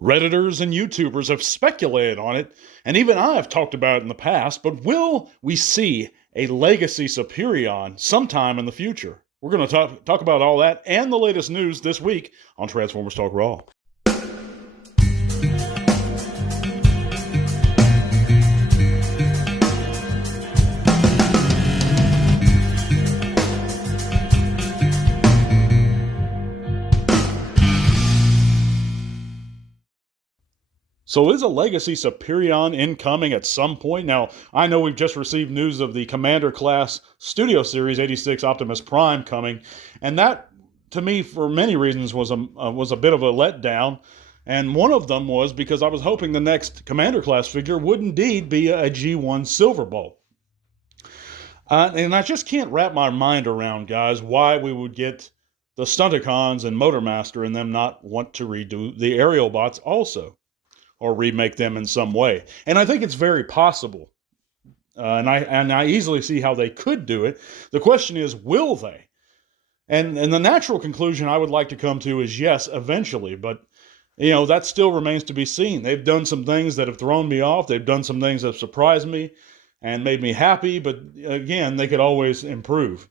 Redditors and YouTubers have speculated on it, and even I have talked about it in the past, but will we see a legacy Superion sometime in the future? We're going to talk about all that and the latest news this week on Transformers Talk Raw. So is a Legacy Superion incoming at some point? Now, I know we've just received news of the Commander Class Studio Series 86 Optimus Prime coming, and that, to me, for many reasons, was a bit of a letdown. And one of them was because I was hoping the next Commander Class figure would indeed be a G1 Silverbolt. And I just can't wrap my mind around, guys, why we would get the Stunticons and Motormaster and them not want to redo the aerial bots also, or remake them in some way. And I think it's very possible. And I easily see how they could do it. The question is, will they? And the natural conclusion I would like to come to is yes, eventually. But, that still remains to be seen. They've done some things that have thrown me off. They've done some things that have surprised me and made me happy. But, again, they could always improve.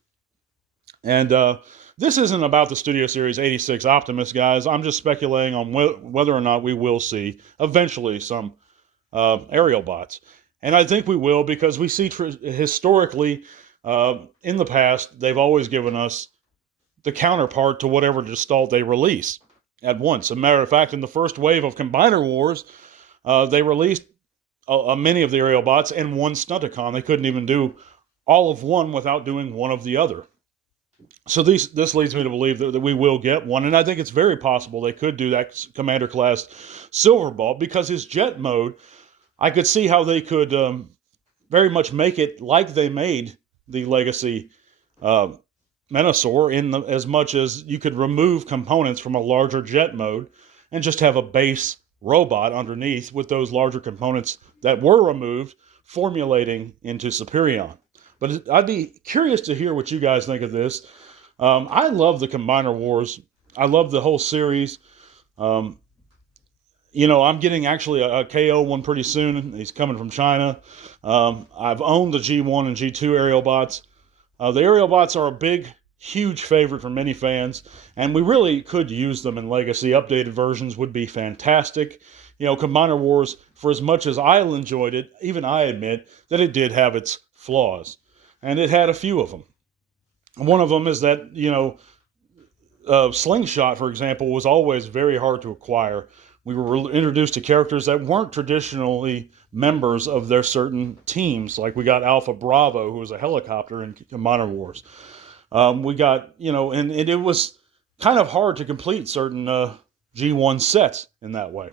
And this isn't about the Studio Series 86 Optimus, guys. I'm just speculating on whether or not we will see eventually some aerial bots. And I think we will, because we see historically in the past, they've always given us the counterpart to whatever gestalt they release at once. As a matter of fact, in the first wave of Combiner Wars, they released many of the aerial bots and one Stunticon. They couldn't even do all of one without doing one of the other. So this leads me to believe that we will get one, and I think it's very possible they could do that Commander Class Silverbolt, because his jet mode, I could see how they could very much make it like they made the Legacy Menasor, as much as you could remove components from a larger jet mode and just have a base robot underneath with those larger components that were removed formulating into Superion. But I'd be curious to hear what you guys think of this. I love the Combiner Wars. I love the whole series. I'm getting actually a KO one pretty soon. He's coming from China. I've owned the G1 and G2 aerial bots. The aerial bots are a big, huge favorite for many fans, and we really could use them in Legacy. Updated versions would be fantastic. Combiner Wars, for as much as I enjoyed it, even I admit that it did have its flaws. And it had a few of them. One of them is that, Slingshot, for example, was always very hard to acquire. We were introduced to characters that weren't traditionally members of their certain teams. Like we got Alpha Bravo, who was a helicopter in Combiner Wars. We got, and it was kind of hard to complete certain G1 sets in that way.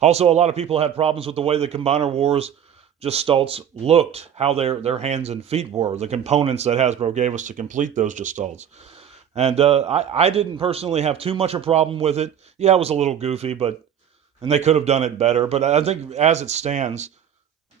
Also, a lot of people had problems with the way the Combiner Wars gestalts looked, how their hands and feet were, the components that Hasbro gave us to complete those gestalts. And I didn't personally have too much a problem with it. Yeah, it was a little goofy, and they could have done it better. But I think as it stands,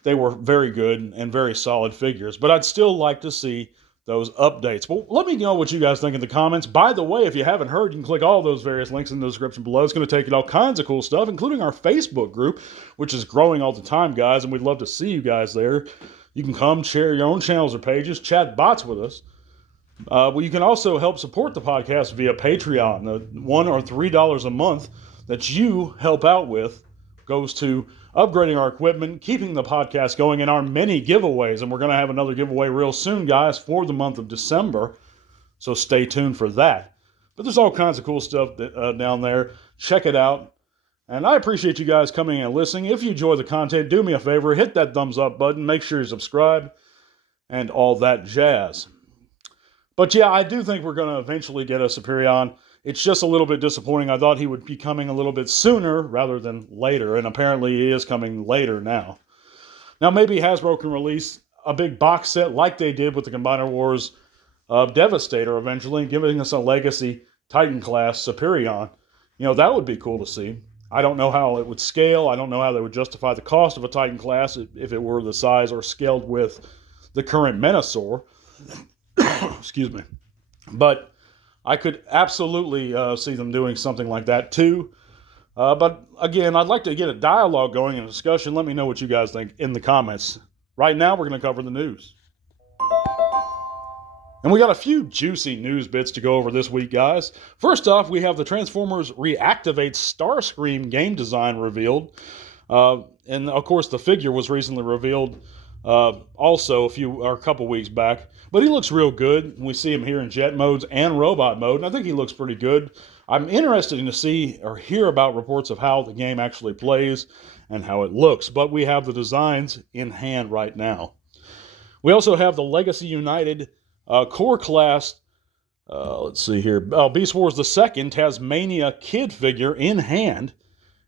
they were very good and very solid figures. But I'd still like to see those updates. Well, let me know what you guys think in the comments. By the way, if you haven't heard, you can click all those various links in the description below. It's going to take you to all kinds of cool stuff, including our Facebook group, which is growing all the time, guys, and we'd love to see you guys there. You can come share your own channels or pages, chat bots with us. You can also help support the podcast via Patreon. The $1 or $3 a month that you help out with goes to upgrading our equipment, keeping the podcast going, and our many giveaways. And we're going to have another giveaway real soon, guys, for the month of December. So stay tuned for that. But there's all kinds of cool stuff down there. Check it out. And I appreciate you guys coming and listening. If you enjoy the content, do me a favor. Hit that thumbs up button. Make sure you subscribe. And all that jazz. But yeah, I do think we're going to eventually get a Superion. It's just a little bit disappointing. I thought he would be coming a little bit sooner rather than later, and apparently he is coming later now. Now, maybe Hasbro can release a big box set like they did with the Combiner Wars Devastator eventually, giving us a Legacy Titan class Superion. That would be cool to see. I don't know how it would scale. I don't know how they would justify the cost of a Titan class if it were the size or scaled with the current Menasor. Excuse me. But I could absolutely see them doing something like that too. But again, I'd like to get a dialogue going and a discussion. Let me know what you guys think in the comments. Right now, we're going to cover the news. And we got a few juicy news bits to go over this week, guys. First off, we have the Transformers Reactivate Starscream game design revealed. And of course, the figure was recently revealed also a couple weeks back. But he looks real good. We see him here in jet modes and robot mode, and I think he looks pretty good. I'm interested to see or hear about reports of how the game actually plays and how it looks. But we have the designs in hand right now. We also have the Legacy United core class, let's see here, Beast Wars II Tasmania Kid figure in hand.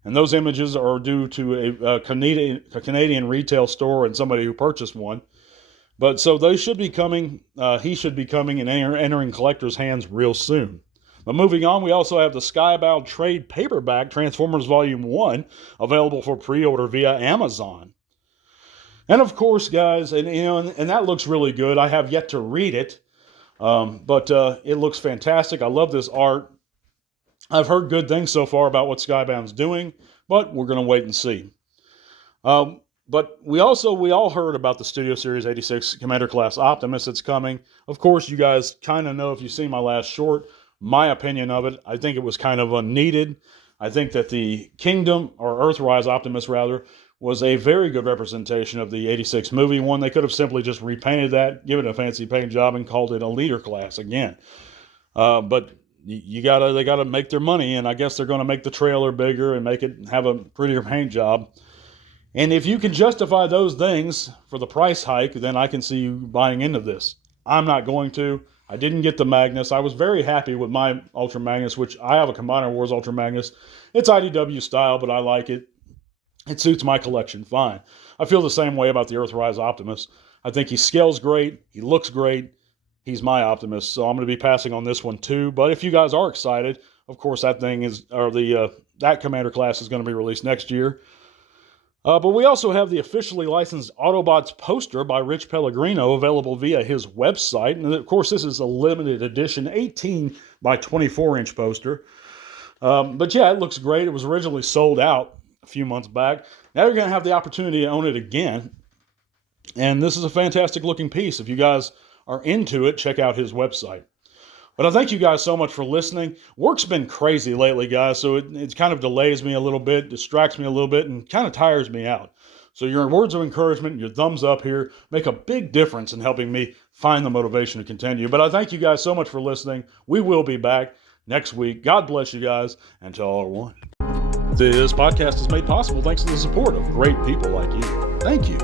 And those images are due to a Canadian retail store and somebody who purchased one. But so they should be coming, he should be coming and entering collectors' hands real soon. But moving on, we also have the Skybound trade paperback Transformers Volume 1 available for pre-order via Amazon. And of course, guys, and that looks really good. I have yet to read it, but it looks fantastic. I love this art. I've heard good things so far about what Skybound's doing, but we're going to wait and see. But we all heard about the Studio Series 86 Commander Class Optimus that's coming. Of course, you guys kind of know, if you've seen my last short, my opinion of it. I think it was kind of unneeded. I think that the Kingdom, or Earthrise Optimus rather, was a very good representation of the 86 movie one. They could have simply just repainted that, given it a fancy paint job, and called it a leader class again. But they gotta make their money, and I guess they're going to make the trailer bigger and make it have a prettier paint job. And if you can justify those things for the price hike, then I can see you buying into this. I'm not going to. I didn't get the Magnus. I was very happy with my Ultra Magnus, which I have a Combiner Wars Ultra Magnus. It's IDW style, but I like it. It suits my collection fine. I feel the same way about the Earthrise Optimus. I think he scales great. He looks great. He's my Optimus, so I'm going to be passing on this one too. But if you guys are excited, of course, that Commander class is going to be released next year. But we also have the officially licensed Autobots poster by Rich Pellegrino available via his website. And of course, this is a limited edition 18 by 24 inch poster. But yeah, it looks great. It was originally sold out a few months back. Now you're going to have the opportunity to own it again. And this is a fantastic looking piece. If you guys are into it, check out his website. But I thank you guys so much for listening. Work's been crazy lately, guys, so it kind of delays me a little bit, distracts me a little bit, and kind of tires me out. So your words of encouragement, your thumbs up here, make a big difference in helping me find the motivation to continue. But I thank you guys so much for listening. We will be back next week. God bless you guys, and to all are one. This podcast is made possible thanks to the support of great people like you. Thank you.